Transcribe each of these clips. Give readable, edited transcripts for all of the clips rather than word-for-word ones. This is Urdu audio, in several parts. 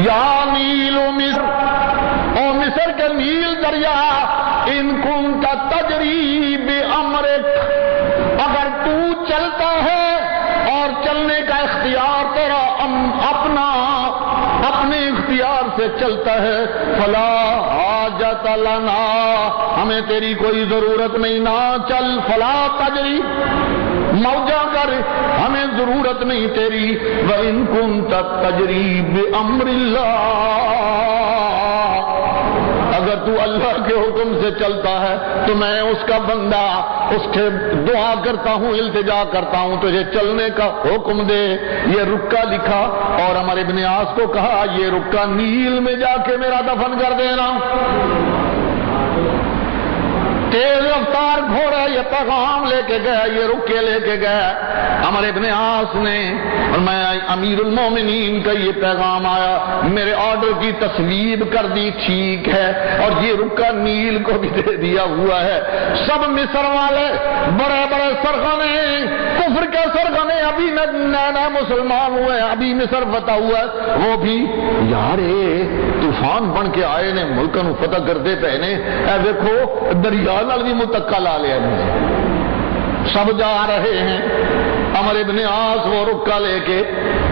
یا نیل مصر، او مصر کے نیل دریا، ان کنت تجری بامرک، اگر تو چلتا ہے اور چلنے کا اختیار تیرا اپنے اختیار سے چلتا ہے، فلا حاجت لنا، ہمیں تیری کوئی ضرورت نہیں، نہ چل، فلا تجری، موجہ کر، ہمیں ضرورت نہیں تیری، وَإِن كُنتَ تَجْرِي بِأَمْرِ اللَّهِ، اگر تو اللہ کے حکم سے چلتا ہے تو میں اس کا بندہ، اس کے دعا کرتا ہوں، التجا کرتا ہوں تجھے چلنے کا حکم دے۔ یہ رکا لکھا اور عمر ابن عاص کو کہا یہ رکا نیل میں جا کے میرا دفن کر دینا۔ تیز رفتار گھوڑا یہ پیغام لے کے گیا، یہ رکے لے کے گیا عمر ابن عاص نے، اور میں امیر المومنین کا یہ پیغام آیا، میرے آرڈر کی تصویب کر دی، ٹھیک ہے، اور یہ رکا نیل کو بھی دے دیا ہوا ہے۔ سب مصر والے بڑے بڑے سرغنے، کفر کے سرغنے، ابھی نئے مسلمان ہوئے، ابھی مصر فتح ہوا ہے، وہ بھی یار طوفان بن کے آئے نے، ملکوں کو فتح کرتے پے نے، اے دیکھو دریا نال بھی متکا لا لیا مجھے، سب جا رہے ہیں۔ عمر ابن عاص وہ رکا لے کے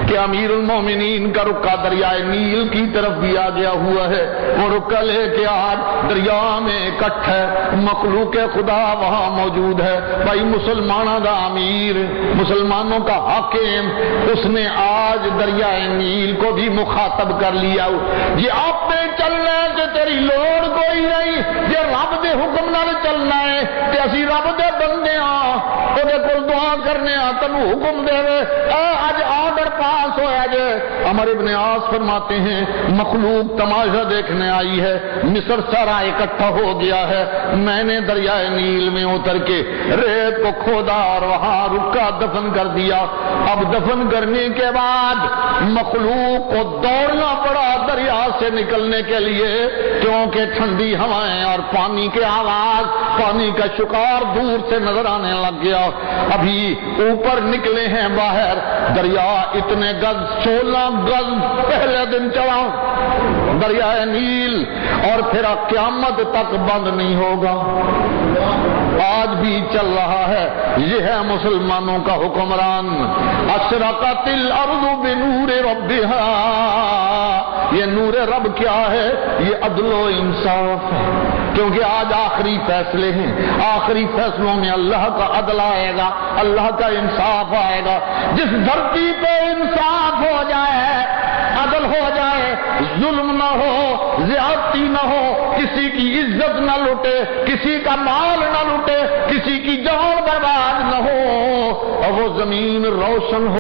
کہ امیر المومنین کا رکا دریائے نیل کی طرف بھی آ گیا ہوا ہے، وہ رکا لے کے آج دریا میں اکٹھ ہے، مخلوق خدا وہاں موجود ہے، بھائی مسلمانوں کا امیر، مسلمانوں کا حاکم، اس نے آج دریائے نیل کو بھی مخاطب کر لیا، یہ آپ پہ چلنا ہے کہ تیری لوڑ کوئی نہیں، یہ رب دے حکم نال چلنا ہے کہ اسی رب دے بندے ہاں، وہ کول دعا کرنے آ، تینوں حکم دے اج آرڈر پاس ہوا جے۔ عمر ابن عاص فرماتے ہیں مخلوق تماشا دیکھنے آئی ہے، مصر سارا اکٹھا ہو گیا ہے، میں نے دریائے نیل میں اتر کے ریت کو کھودا اور وہاں رکا دفن کر دیا۔ اب دفن کرنے کے بعد مخلوق کو دوڑنا پڑا دریا سے نکلنے کے لیے، کیونکہ ٹھنڈی ہوائیں اور پانی کے آواز، پانی کا شکار دور سے نظر آنے لگ گیا۔ ابھی اوپر نکلے ہیں باہر، دریا اتنے گز 16 گز پہلے دن چلا دریائے نیل، اور پھر قیامت تک بند نہیں ہوگا، آج بھی چل رہا ہے۔ یہ ہے مسلمانوں کا حکمران۔ اشرقت الارض بنور ربها، یہ نور رب کیا ہے؟ یہ عدل و انصاف ہے، کیونکہ آج آخری فیصلے ہیں، آخری فیصلوں میں اللہ کا عدل آئے گا، اللہ کا انصاف آئے گا۔ جس دھرتی پہ انصاف ہو جائے، عدل ہو جائے، ظلم نہ ہو، زیادتی نہ ہو، کسی کی عزت نہ لوٹے، کسی کا مال نہ لوٹے، کسی کی جان برباد نہ ہو، اور وہ زمین روشن ہو۔